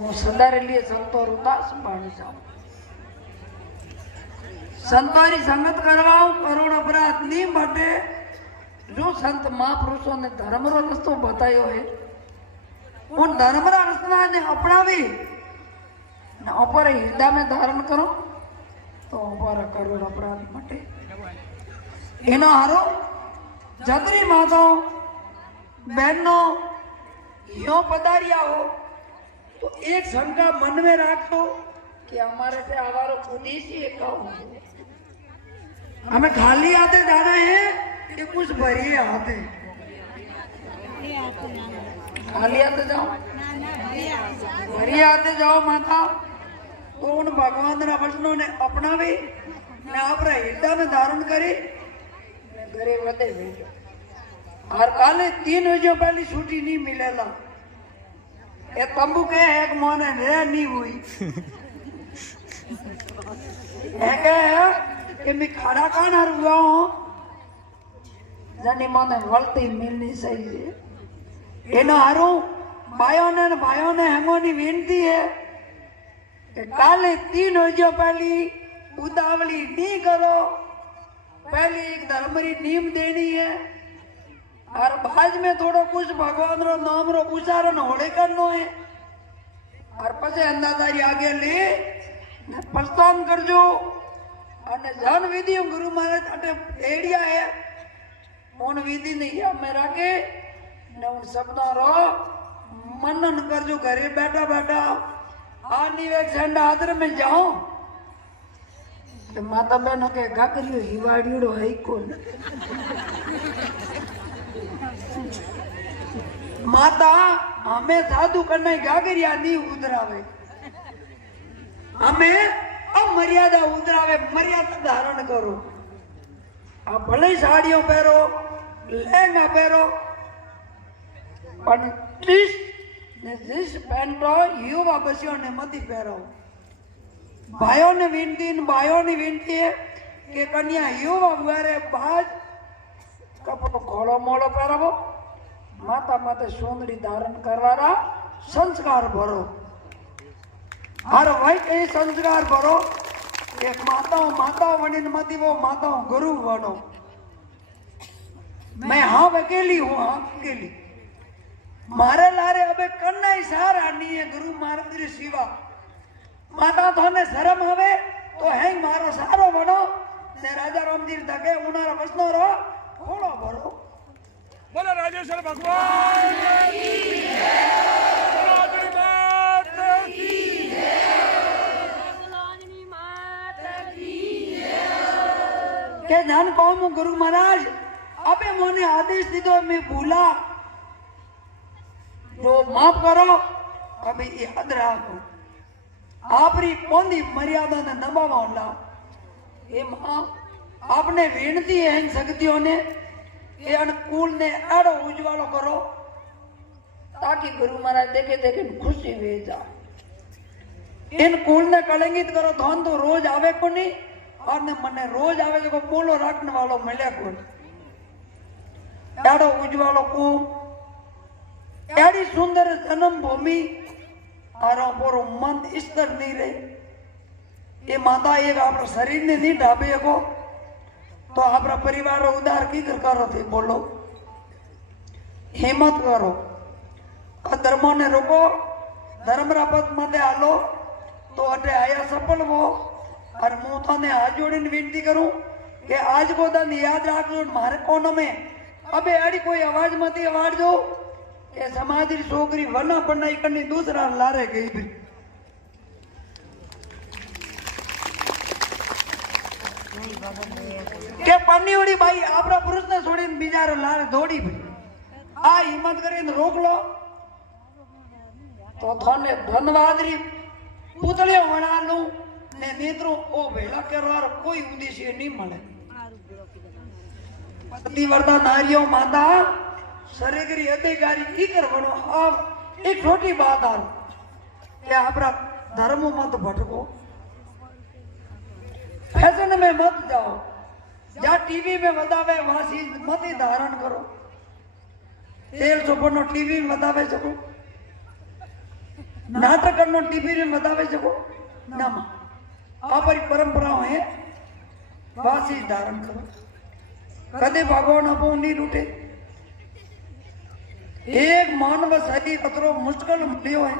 सदारे लिए संतो उदास पानी जाओ संतों की संगत करवाओ करोड़ अपराध नहीं बटे जो संत महापुरुषों ने धर्म रो रस्तो बतायो है उन धर्म रा रस्ता ने अपनावी न ऊपर हृदय में धारण करो तो ऊपर करोड़ अपराध मटे एनो हारो जतरी माताओं बहनों यो पधारिया हो तो एक शंका मन में रख दो कि हमारे से आवारो उद्देश्य हमें खाली आते जा रहे हैं कि कुछ भरिए आते खाली आते जाओ भरिए आते जाओ माता तो उन भगवान रा वचनों ने अपना भी ने अपना हृदय में धारण करी घरे वधे भेजो हर काले 3 बजे पहली छुट्टी नहीं मिलेला ये तंबू के एक मोने रे नहीं हुई है कि मैं खड़ा कौन हर हुआ हूँ जनी मोने वलती मिलनी सही है इनो हारू भाइयों ने हंगोनी विनती है कि काले 3 बजे पहली उतावली नहीं करो पहली एक धर्मरी नीम देनी है और बाज में थोड़ो कुछ भगवान रो नाम रो उच्चारण होड़े करनो है और पछे अंदाजारी आगे ले ने प्रस्थान करजो અને જન વિધિ ગુરુ મહારાજ અટે એડિયા है उन विधि ने या मेरा के ने उन शब्दों रो मनन करजो घरे बैठा बैठा आनी वे झंडा आदर में जाओ तो माता बहनों के गाकरियो हिवाड़ीड़ो है कौन माता हमें साधु करने गागरिया नहीं उतरावे हमें अब मर्यादा उतरावे मर्यादा धारण करो आप भले साड़ियों पहरो लहंगा पहरो पर जिस पैंटो युवा बसियों ने मती पहरो भाइयों ने विनती है कि कन्या युवा वारे बाज कपड़ो खोलो मोड़ो पहरवो माता माते सोंदड़ी धारण करवारा संस्कार भरो हर भाई कई संस्कार भरो एक माताओं वनिन मती वो माताओं गुरु बनो मैं हाँ अकेली हूँ हाँ अकेली मारे लारे अबे कन्ना ही सारा नहीं है गुरु महाराज शिवा माता थाने शर्म आवे तो है मारो सारो बनो ने राजा रामजीर तके उनारा वचनो रो खोलो भरो बोलो राजेश्वर भगवान की जय बोलो माता की के धन कौम गुरु महाराज अबे मोने आदेश दीदो मैं भूला जो माफ करो अबे याद रखो आपरी कोंदी मर्यादा ने नबावला ये मां आपने विनती है इन शक्तियों ने ये अनुकूल ने आड़ो उज्वालो करो ताकि गुरु महाराज देखे देखे खुशी वे जा इन कूल ने कलंकित करो धन तो रोज आवे को नहीं और ने मने रोज आवे जो बोलो रखने वालों मिले को आड़ो उज्वालो को एडी सुंदर जन्म भूमि और पोरो मन स्तर नहीं रहे ये माता एक आप शरीर ने नहीं ढाबे को तो आपरा परिवार उदार की करो थे बोलो हिम्मत करो धर्मों ने रोको धर्म रापत मते आलो तो अटे आया सफल वो और मु तो ने हाथ जोड़ी विनती करूं कि आज को दिन याद रखो मारे कोन में अबे आड़ी कोई आवाज मती आवाज दो कि समाज री छोकरी वना पढ़ाई करनी दूसरा लारे गई भी के पन्नी उड़ी भाई आपरा पुरुष ने छोड़ी बीजारो लारे दौड़ी भी आ हिम्मत करीने रोक लो तो थाने धन्यवाद री पुतलियों बना लूं ने नेत्रों ओ भेला करवार कोई उद्देश्य नहीं मिले पतिव्रता नारियों माता शरीर अधिकारी की कर बनो अब एक छोटी बात आ कि आपरा धर्म मत भटको फैशन में मत जाओ या टीवी में बतावे वहां मत ही धारण करो तेल चोपड़ टीवी में बतावे सको नाटक करनो टीवी में बतावे सको ना मां आ परी परंपराओं है वासी धारण करो कदे भगवान अपो नहीं लूटे एक मानव शरीर अतरो मुश्किल मिलियो है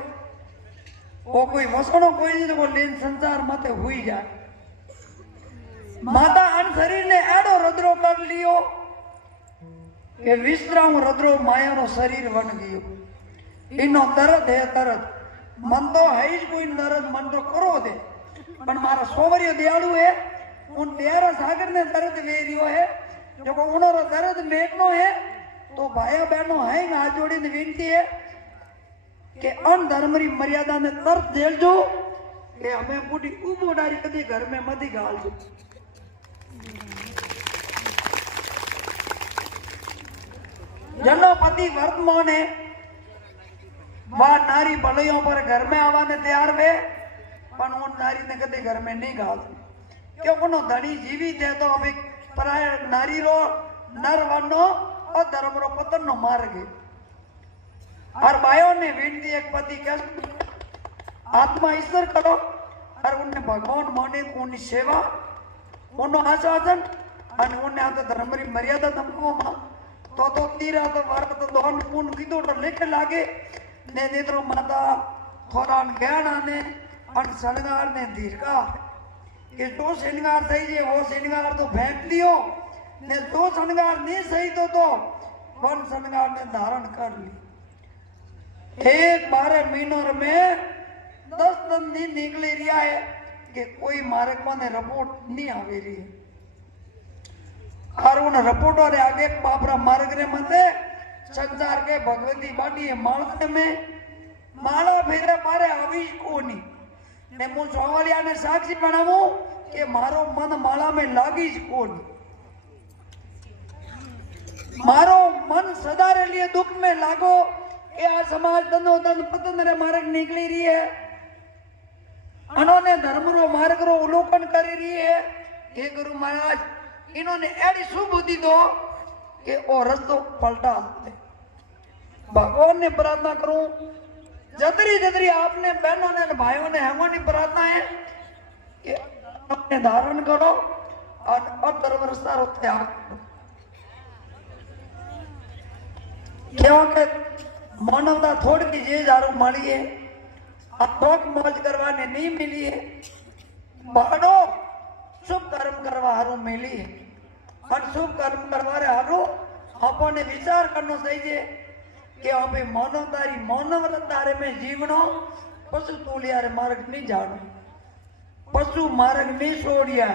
वो कोई वसणो कोई नहीं तो लेन संसार मत हुई जाए माता अन शरीर ने एडो रद्रो कर लियो के विश्राम रद्रो माया नो शरीर बन गयो इनो दर्द है दर्द मन तो है ही कोई दर्द मन तो करो दे पर मारा सोवरियो दयालु है उन दयारा सागर ने दर्द ले रियो है जो को उनरो दर्द मेटनो है तो भाया बहनों है हाथ जोड़ी ने विनती है कि अन धर्म री मर्यादा ने तर्क देलजो के हमें बूढ़ी उबोडारी कदी घर में मती गालजो जनो पति वर्तमान है वह नारी भलों पर घर में आवाने तैयार वे पर उन नारी ने कदे घर में नहीं गाल क्यों उनो धनी जीवित है तो अभी पराय नारी रो नर वनो और धर्म रो पतन नो मार्ग है और भाइयों ने विनती एक पति कैसे आत्मा ईश्वर करो और उन्हें भगवान माने उनकी सेवा उन्होंने आशासन और उन्हें आता धर्म री मर्यादा तुमको मां तो तीरा तो वर्त तो दोन पुन कीधो तो लेके लागे ने नेत्रो माता थोरान ज्ञान ने अन श्रृंगार ने दीर्घा कि जो श्रृंगार सही है वो श्रृंगार तो फेंक दियो ने जो श्रृंगार नहीं सही तो वन श्रृंगार ने धारण कर ली एक 12 महीनों में 10 दिन नहीं निकले रिया है कि कोई मार्ग में रिपोर्ट नहीं आवे रही है और उन रिपोर्टों रे आगे पापरा मार्ग रे मते संसार के भगवती बाटी है माला में माला फेरे मारे आविश कोनी ने मु सोवलिया ने साक्षी बनावू कि मारो मन माला में लागी ज कोनी मारो मन सदा रे लिए दुख में लागो कि आ समाज दनो दन पतन रे मार्ग निकली रही है उन्होंने धर्म रो मार्ग रो अवलोकन करी रही है हे गुरु महाराज इन्होंने ऐसी सुबुद्धि दो कि वो रस्तो पलटा दे भगवान ने प्रार्थना करूं जतरी जतरी आपने बहनों ने भाइयों ने हमारी प्रार्थना है कि अपने धारण करो और अब धर्म रास्ता रो त्याग करो क्योंकि मानवता थोड़ी की जे जारू माली है अथोक मौज करवाने नहीं मिली है बड़ो शुभ कर्म करवा हारू मिली है और शुभ कर्म करवा रहे हारू अपने विचार करना चाहिए कि अभी मानवतारी मानवतारे में जीवनो पशु तोलिया रे मार्ग नहीं जानो पशु मार्ग नहीं छोड़िया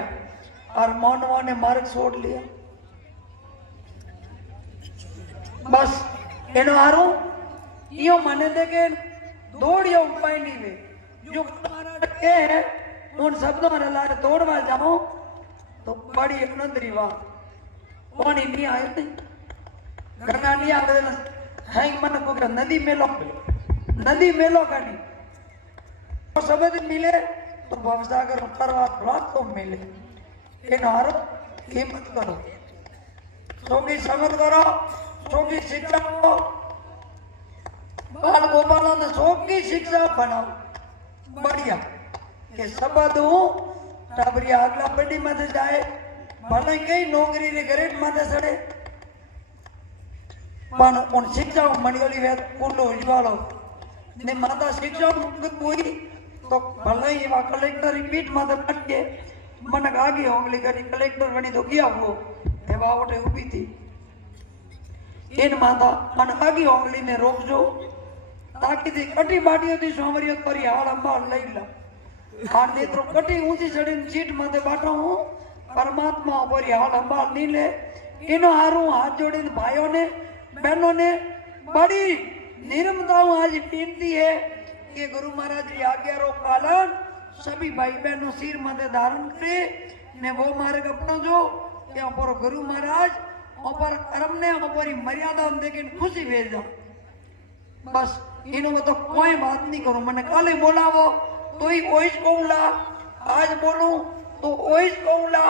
और मानवा ने मार्ग छोड़ लिया बस एनो हारू यो माने दे के दौड़ियो उपाय नहीं वे जो के है उन शब्दों में लारे दौड़वा जाओ तो बड़ी एक नंदरी बात पानी नहीं आए थे गंगा नहीं आवे है मन को क्या नदी मेलो का नहीं तो शब्द मिले तो भवसागर करवा रात को मिले इन हारो कीमत करो सोगी समझ करो सोगी शिक्षा करो बाल गोपाल ने सोगी शिक्षा बनाओ बढ़िया के शब्द हूँ टाबरी आगला पेटी में जाए भले कई नौकरी रे ग्रेड में सड़े पण उन शिक्षा मंडली वे कुंडो उजवालो ने माता शिक्षा मुक्त हुई तो भले ही वा कलेक्टर रिपीट में बैठ के मन आगे होंगली करी कलेक्टर बनी तो किया वो हे बावटे उभी थी इन माता मन आगे होंगली ने रोक जो ताकि थी कटी बाटियों थी सोमरियो परी हाल अंबाल लई ला हार दे तो कटी ऊंची चढ़ी सीट में बैठा हूँ परमात्मा परी हाल अंबाल नहीं ले इनो हारू हाथ जोड़े भाइयों ने बहनों ने बड़ी निर्मताओं आज विनती है कि गुरु महाराज की आज्ञा रो पालन सभी भाई बहनों सिर मध्य धारण करे ने वो मार्ग अपनो जो या पर गुरु महाराज ऊपर कर्म ने ऊपर मर्यादा देखे खुशी भेज दो बस इन्हों तो कोई बात नहीं करो मैंने कल ही बोला वो तो ही ओइस कहूला आज बोलूं तो ओइस कहूला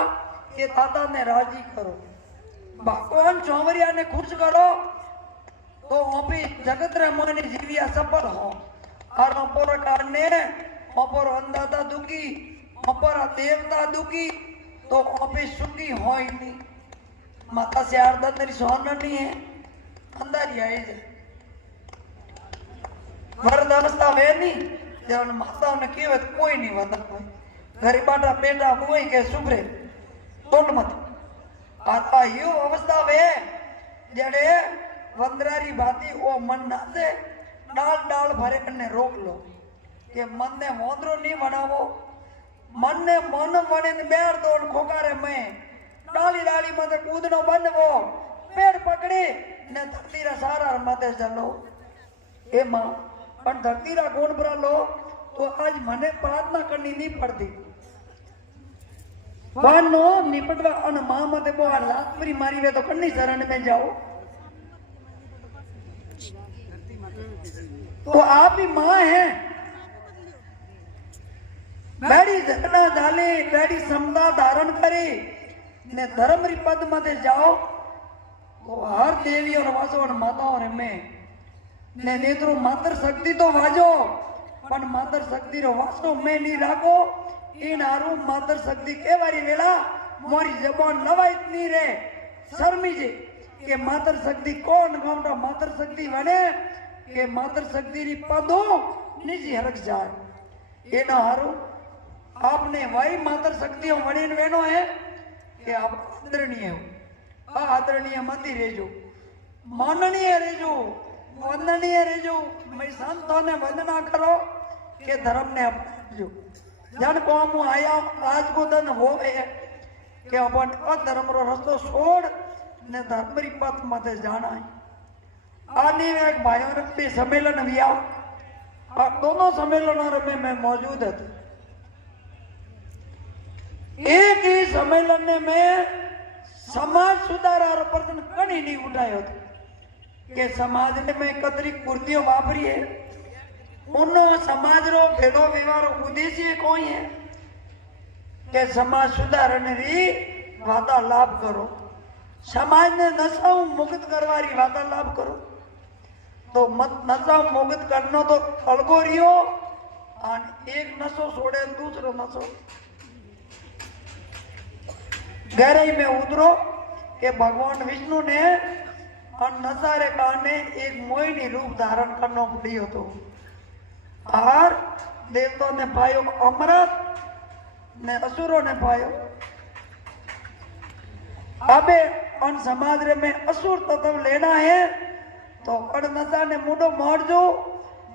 ये दादा ने राजी करो भगवान चौवरिया ने खुश करो तो अभी जगत रे मोने जीविया सफल हो और अपोर काने अपोर अंदाता दुखी अपोर देवता दुखी तो अभी सुखी हो ही नहीं। माता से आरदा तेरी सोना नहीं है अंदर ही आई जाए वरद अवस्था वे नहीं जब माता ने केवत कोई नहीं वतन कोई गरीबाटा बेटा हुए के सुभरे तोड़ मत आता यू अवस्था वे जड़े वंदरारी बाती ओ मन ना दे डाल डाल भरे ने रोक लो कि मन ने वोंदरो नहीं बनावो मन ने मन बने बेर दो खोकारे में डाली डाली मत कूदनो बंद वो पेड़ पकड़े ने धरती रा सारा माथे चलो ए मां पर धरती रा गुण बरा लो तो आज मने प्रार्थना करनी नहीं पड़ती वानो निपटवा अन मां मते बो लातरी मारी वे तो कन्नी शरण में जाओ तो आप ही मां है बैडी झगड़ा डाले बैडी समता धारण करे ने धर्म री पद मते जाओ तो हर देवी और वासो और माताओं रे में ने नेत्रो मातर शक्ति तो वाजो पण मातर शक्ति रो वासो में नहीं राखो इन आरू मातर शक्ति के वारी वेला मोरी जबान लवाई नहीं रे शर्मी जी के मातर शक्ति कौन गामटा मातर शक्ति बने के मातर शक्ति री पदो निजी हरक जाए एना हारू आपने वही मातर शक्तियों वणीन वेनो है कि आप आदरणीय हो आदरणीय मत रेजो माननीय रेजो वंदनीय रेजो मैं संतों ने वंदना करो के धर्म ने अपनाजो जन को हम आया आज को दिन हो के अपन अधर्म रो रस्तो छोड़ ने धर्म री पथ मते जाना है आने एक भाइयों रे सम्मेलन हुआ और दोनों सम्मेलनों में मैं मौजूद था एक ही सम्मेलन में समाज सुधारा प्रश्न कहीं नहीं उठायो था कि समाज ने में कतरी कुर्तियों वापरी है उन समाज रो भेदो व्यवहार उद्देश्य कोई है कि समाज सुधारण री वार्तालाप करो समाज ने नशा मुक्त करवारी वार्तालाप करो तो मत नशा मुक्त करनो तो अलगो रियो और एक नशो छोड़े दूसरो नशो गहराई में उतरो कि भगवान विष्णु ने और नजारे कारणे एक मोहिनी रूप धारण करना पड़ियो तो और देवताओं ने पायो अमृत ने असुरों ने पायो अबे उन समाज में असुर तत्व लेना है तो अड़ नशा ने मुंडो मोड़ जो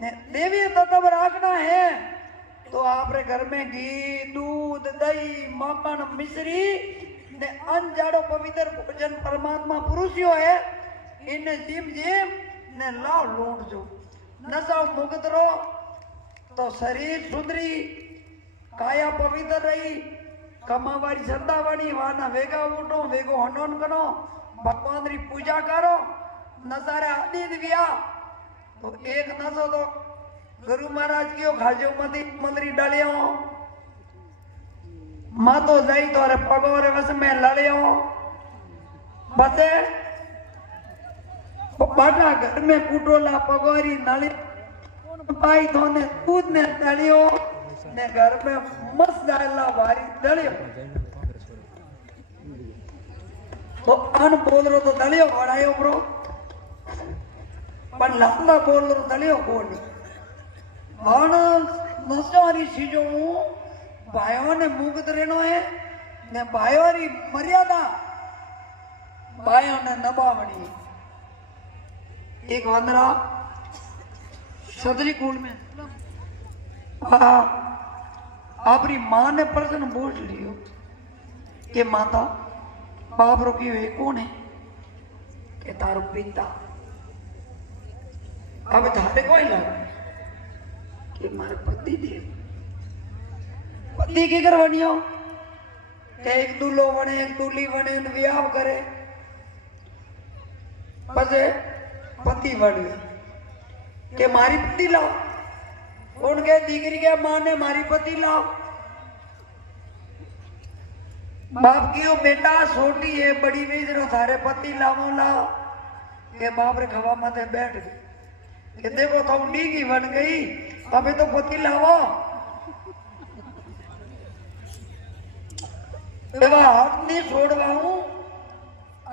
ने देवी तत्व रखना है तो आपरे घर में घी दूध दही मक्खन मिश्री ने अनजाड़ो पवित्र भोजन परमात्मा पुरुषियो है इन्हें जिम जिम ने लाओ लूट जो नशा मुक्त रो तो शरीर सुधरी काया पवित्र रही कमावारी श्रद्धा बनी वाना वेगा उठो वेगो हंडोन करो भगवान री पूजा करो नजारे आदि दिव्या तो एक नशो तो गुरु महाराज की खाजो मती मंदरी डालियो माँ तो जाई तो अरे पगोरे वस में लड़ियो बसे बाटा घर में कुटोला पगोरी नली पाई तो ने दूध ने दलियो ने घर में मस्त डाला भारी दलियो तो अन बोल रो तो दलियो बढ़ायो ब्रो पर लंबा बोल रो दलियो कोनी वन नसारी चीजों भाइयों ने मुक्त रहनो है ने भाइयों री मर्यादा भाइयों ने नभावनी एक वंदरा सदरी कुल में आपरी मां ने प्रश्न पूछ लियो कि माता बाप रो की वे कौन है के तारो पिता अब थारे कोई लगा कि मारे पति देव पति की करवानियो एक दूल्हो बने एक दूल्ही बने विवाह करे पसे पति बन गया के मारी पति लाओ उनके दीकरी के मां ने मारी पति लाओ बाप की बेटा छोटी है बड़ी वेज रो थारे पति लावो लाओ के बाप रे खवा माथे बैठ गए कि देखो तुम डीगी बन गई अबे तो पति लावो एवा हाथ नहीं छोड़वा हूं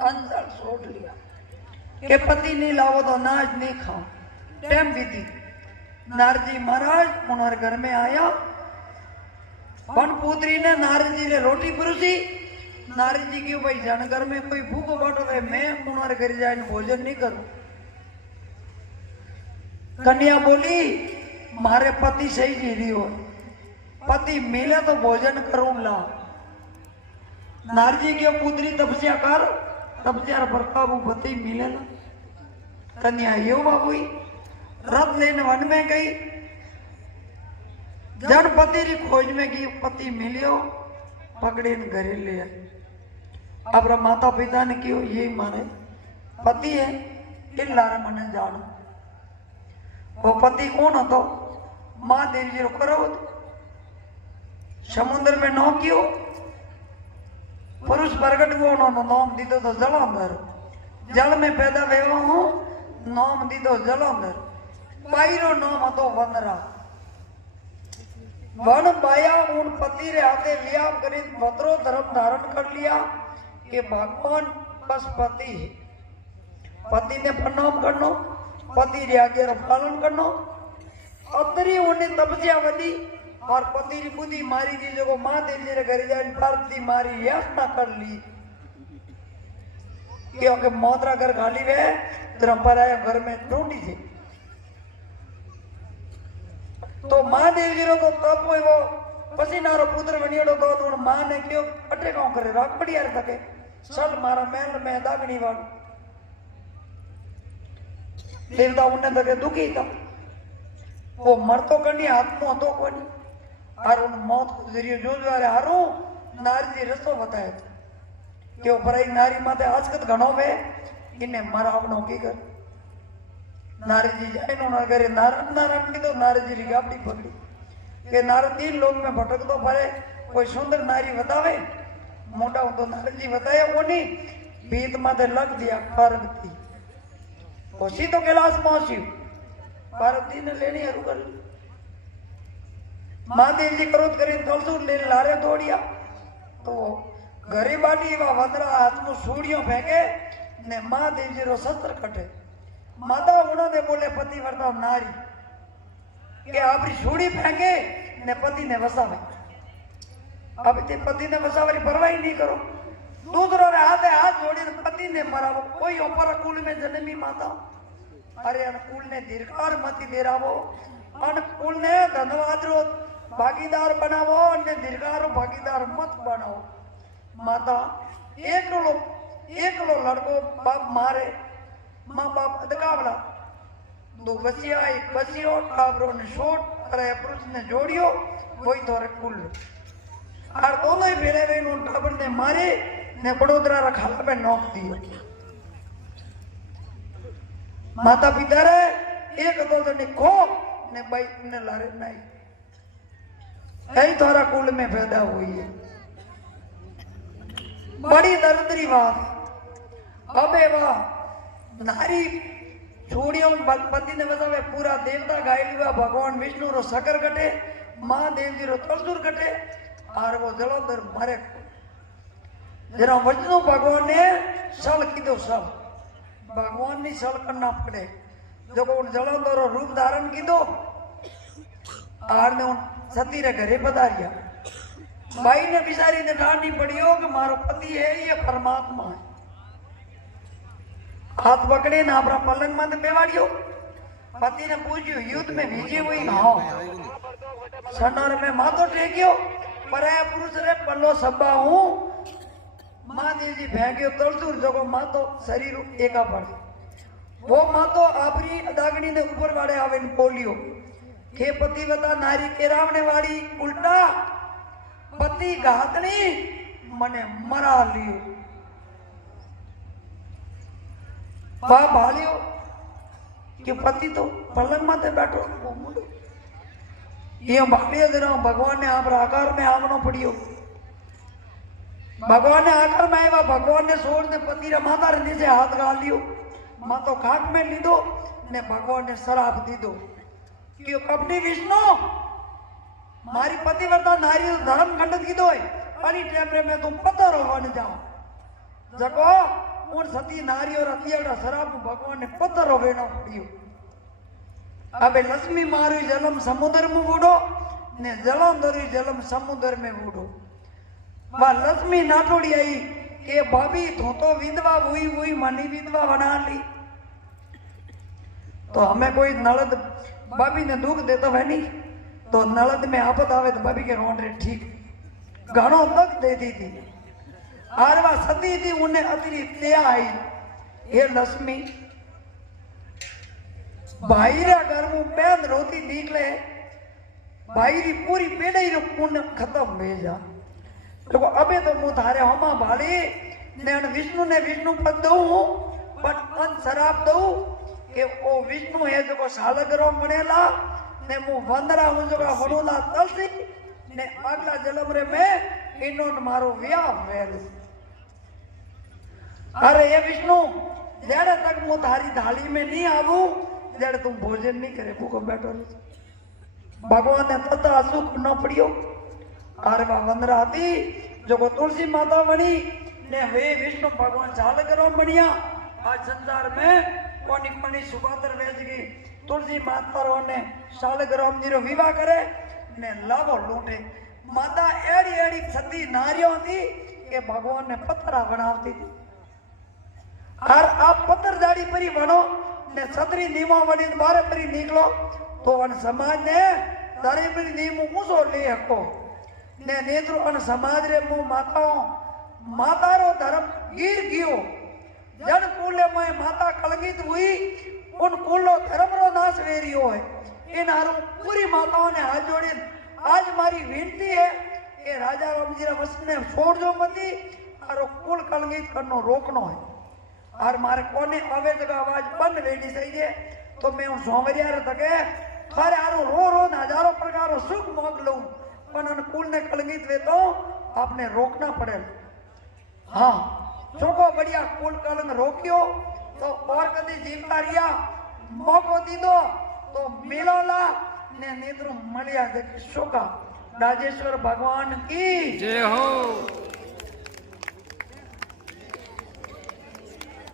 अंदर छोड़ लिया के पति नहीं लावो तो अनाज नहीं खाओ टाइम बीती नारजी महाराज उन्होंने घर में आया वन पुत्री ने नारद जी ने रोटी परोसी नारद जी की भाई जन घर में कोई भूखो बैठो है मैं उन्होंने घर जाए भोजन नहीं करूं कन्या बोली मारे पति सही जी रही हो पति मिले तो भोजन करूं ला नारद जी की पुत्री तपस्या कर तपस्या बरकाबू पति मिले ना कन्या यो बाबू रथ लेने वन में गई जन पति री खोज में गई पति मिलियो पकड़े न घरे ले आई अब माता पिता ने क्यों ये मारे पति है इन लारे मने जानो वो पति कौन હતો महादेव जी करो समुद्र में नौ क्यों पुरुष प्रगट वो नाम दीदो तो जलंधर जल में पैदा हुआ हूं नाम दीदो जलंधर बाईरो नाम હતો वनरा वन बाया उन पति रे हाथे व्याप करी भद्रो धर्म धारण कर लिया कि भगवान बस पति है पति ने प्रणाम करनो पति रे आगे पालन करनो अतरी उन्हें तपस्या वदी और पति री बुद्धि मारी दी जो महादेव जी रे घर जाए पार्वती मारी यातना कर ली क्योंकि मोदरा घर खाली वे धर्मपराया घर में ढूंढी थी तो महादेव जी रो तो तप हुई वो पसीनारो पुत्र बनियोड़ो तो मां ने क्यों अटे गांव करे राग बढ़िया रखे चल मारा महल में दागनी वाल देवता उन्हें तके दुखी था वो मर तो करनी आत्मा तो कोनी और उन मौत को जरिए जो द्वारे हारू नारी जी रस्तो बताया था कि वो पर नारी माते आजकत घणो में इन्हें मरावनो की कर नारद जी जाए उन्होंने करे नारायण नारायण की तो नारद जी की गापड़ी पकड़ी के नारद 3 लोग में भटक तो पड़े कोई सुंदर नारी बतावे मोटा हो तो नारद जी बताया वो नहीं बीत माथे लग दिया पार्वती उसी तो कैलाश पहुंची पार्वती ने लेनी है रुकर महादेव जी क्रोध करी तलसूर ले लारे दौड़िया तो घरे बाटी वा वंदरा हाथ में सूड़ियों फेंके ने महादेव जी रो शस्त्र कटे माता उन्होंने बोले पति वर्ता नारी के आपरी छुड़ी फेंके ने पति ने वसावे अब ते पति ने वसावे परवाह नहीं करो दूसरों ने हाथ जोड़ी पति ने मरावो कोई ऊपर कुल में जन्मी माता अरे अनुकूल ने दीर्घार मती देरावो अनुकूल ने धनवाद रो भागीदार बनावो ने दीर्घारो भागीदार मत बनाओ माता एक लो लड़को बाप मारे माँ बाप अदकावला 2 बसिया 1 बसियो टाबरो ने शोट अरे पुरुष ने जोड़ियो वही तोरे कुल और दोनों ही भेड़े रहे उन टाबर ने मारे ने बड़ोदरा रखाला पे नोक दियो माता पिता रे एक दो जने खो ने भाई ने लारे नहीं यही तोरा कुल में पैदा हुई है बड़ी दर्दरी बात अबे वाह नारी छोड़ियों पति ने बतावे पूरा देवता गायली हुआ भगवान विष्णु रो शकर कटे महादेव जी रो तलसूर कटे और वो जलंधर मरे जरा वजनो भगवान ने सल कीधो सब भगवान ने सल करना पड़े जो उन जलंधर रो रूप धारण कीधो और ने उन सती रे घरे पधारिया भाई ने बिचारी ने डांटनी पड़ी हो कि मारो पति है ये परमात्मा है हाथ पकड़े ना अपना पलंग मत बेवाड़ियो पति ने पूछ्यो युद्ध में भीजी हुई हाँ सनर में मातो टेकियो पर पुरुष रे पल्लो सब्बा हूं महादेव जी फेंकियो तलसूर जगो मातो शरीर एका पड़ वो मातो आपरी दागनी ने ऊपर वाले आवे बोलियो के पतिव्रता नारी के रावणे वाली उल्टा पति घातनी मने मरा लियो बाप भालियो कि पति तो पलंग माते बैठो ये भालियो जरा भगवान ने आप आकार में आवनो पड़ियो भगवान ने आकार में आया भगवान ने सोच ने पति रे माता रे नीचे हाथ गाल लियो मां तो खाट में लीधो ने भगवान ने शराब दी दो कि कपटी विष्णु मारी पतिव्रता नारी धर्म खंडित कीधो है अनी टाइम रे मैं तुम पत्थर होने जाओ जको उन सती नारी और अतियाड़ा शराब भगवान ने पत्थर होवेनो पड़ियो अबे लक्ष्मी मारू जलम समुद्र में बूढ़ो ने जलंधर जलम समुद्र में बूढ़ो वा लक्ष्मी नाटोड़ी आई के भाभी तो विधवा हुई हुई मनी विधवा बना ली तो हमें कोई नलद भाभी ने दुख देता है नहीं तो नलद में आपत आवे तो भाभी के रोन रे ठीक घणो तक देती थी आरवा सती थी उन्हें अतिरिक्त दया आई हे लक्ष्मी भाई रे घर में पैद रोती निकले भाई री पूरी पेढ़ी रो पुण्य खत्म हो जा तो अबे तो मु थारे हमा भाली ने विष्णु ने विष्णु पद दऊ पण अन शराब दऊ के ओ विष्णु है जो सालगरो बनेला ने मु वंदरा हूं जो वडोला तलसी ने अगला जन्म रे में इनो मारो व्याह वेल अरे ये विष्णु जेड़े तक मु थारी थाली में नहीं आऊं जेड़े तुम भोजन नहीं करे भूखो बैठो भगवान ने तथा सुख न पड़ियो अरे वा वंदरा थी जो को तुलसी माता बनी ने वे विष्णु भगवान सालगरो बनिया आज संसार में कोनी कोनी सुपात्र वेज की तुलसी माता रो ने सालगरो जीरो विवाह करे ने लाभो लूटे माता एड़ी एड़ी सती नारियों थी के भगवान ने पत्थरा बनावती थी और आप पत्थर दाढ़ी परी बनो ने सतरी नीमो बनी बारे परी निकलो तो अन समाज ने दाढ़ी परी नीमो ऊंचो ले हको ने नेत्रु अन समाज रे मु माताओं मातारो धर्म गिर गयो जन कुले में माता कलंकित हुई उन कुलो धर्म रो नाश वेरियो है इन हारू पूरी माताओं ने हाथ जोड़ी आज मारी विनती है कि राजा रामजी रा वश ने छोड़ दो मती और कुल कलंकित करनो रोकनो है और मारे कोने आवे जगह आवाज बंद वेनी चाहिए तो मैं उन सोमरिया रे तके थारे हारू रो रो हजारों प्रकार सुख मोग लूं पण अन कुल ने कलंकित वे तो आपने रोकना पड़े हाँ चोको बढ़िया कुल कलंक रोकियो तो और कदी जीवता रिया मौको दी दो तो मिलोला ने नेत्र मलिया देख शोका राजेश्वर भगवान की जय हो।